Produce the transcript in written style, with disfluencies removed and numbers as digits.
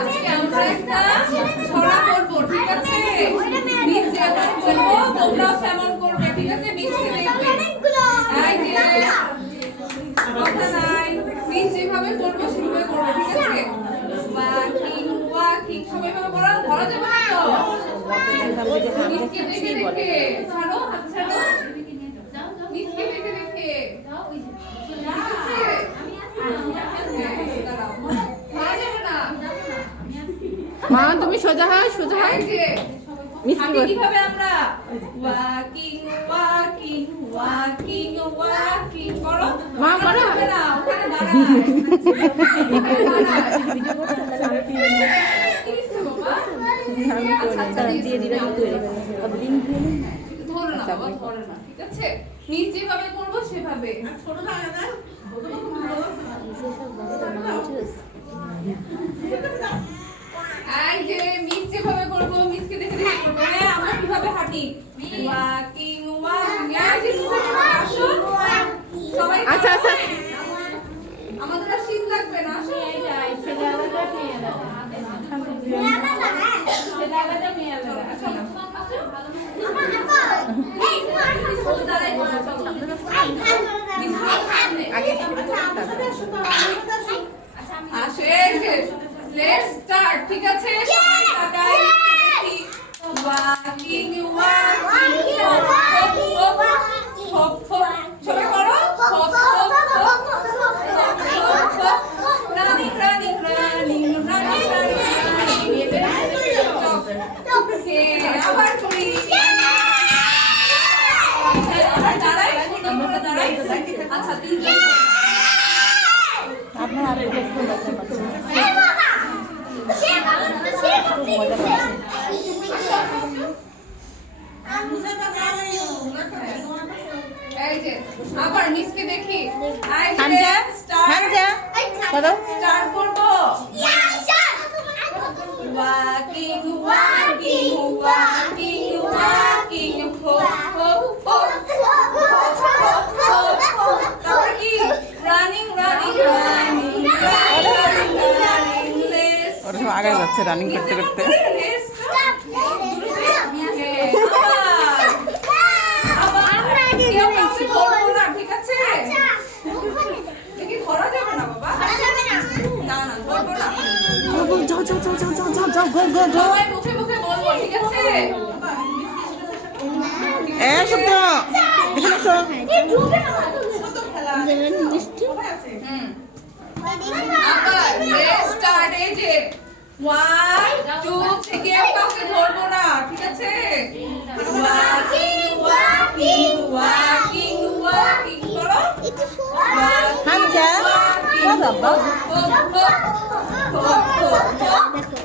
আজকে আমরা একটা ছড়া করবো, ঠিক আছে? মিস যেমন করবো তোমরাও তেমন করবে, ঠিক আছে? মিসকে দেখবে। এই যে কথা নাই, মিস যেভাবে করবো সেভাবে করবে, ঠিক আছে? ওয়াকিং ওয়াকিং সবাই ভাবে পড়া ধরা যাবে না তো? মিসকে দেখে দেখে ছাড়ো, হাত ছাড়ো। মিসকে দেখে দেখে মা তুমি সোজা হয়, সোজা হয়। কিভাবে আমরা ওয়াকিং ওয়াকিং ওয়াকিং ওয়াকিং করো? মা করো না, ওখানে দাঁড়ায়। ধরো না বাবা, ধরো না, ঠিক আছে? নিজ যেভাবে করবো সেভাবে। ছোট না এই যে মিস যেভাবে করবো মিসকে দেখে দেখে করবো। হ্যাঁ, আমরা কিভাবে হাঁটি? Walking walking. এই যে মিসে আসো সবাই। আচ্ছা আচ্ছা, আমাদের আর শীত লাগবে না। আসো আসো, এই যে লেটস স্টার্ট, ঠিক আছে? সবাই তাকাই দেখি। ওয়াকিং ওয়াকিং হপ হপ সবাই করো। Hop hop hop running running running running আবার করি। আবার দাঁড়াই, সুন্দর করে দাঁড়াই। আচ্ছা, তিনজন আপনার আরেক বছর দেখতে পাচ্ছেন। এই যে আবার মিসকে দেখি। হামজা হামজা করো। স্টার্ট করব। Walking walking walking walking hop hop hop. তারপর কি? Running running running running let's. ওরা সব আগে যাচ্ছে রানিং করতে করতে। ঠিক আছে? দেখি ধরা যাবে না বাবা। না না, ধরবো না। যাও যাও যাও যাও যাও যাও যাও, গো গো গো। সবাই মুখে মুখে বলবো, ঠিক আছে? এ শব্দ এখানে এসো। আবার লেটস স্টার্ট। এই যে 1 2 থেকে কাউকে ধরবো না, ঠিক আছে? ওয়াকিং ওয়াকিং ওয়াকিং ওয়াকিং করো। হামজা বাবা hop hop hop hop hop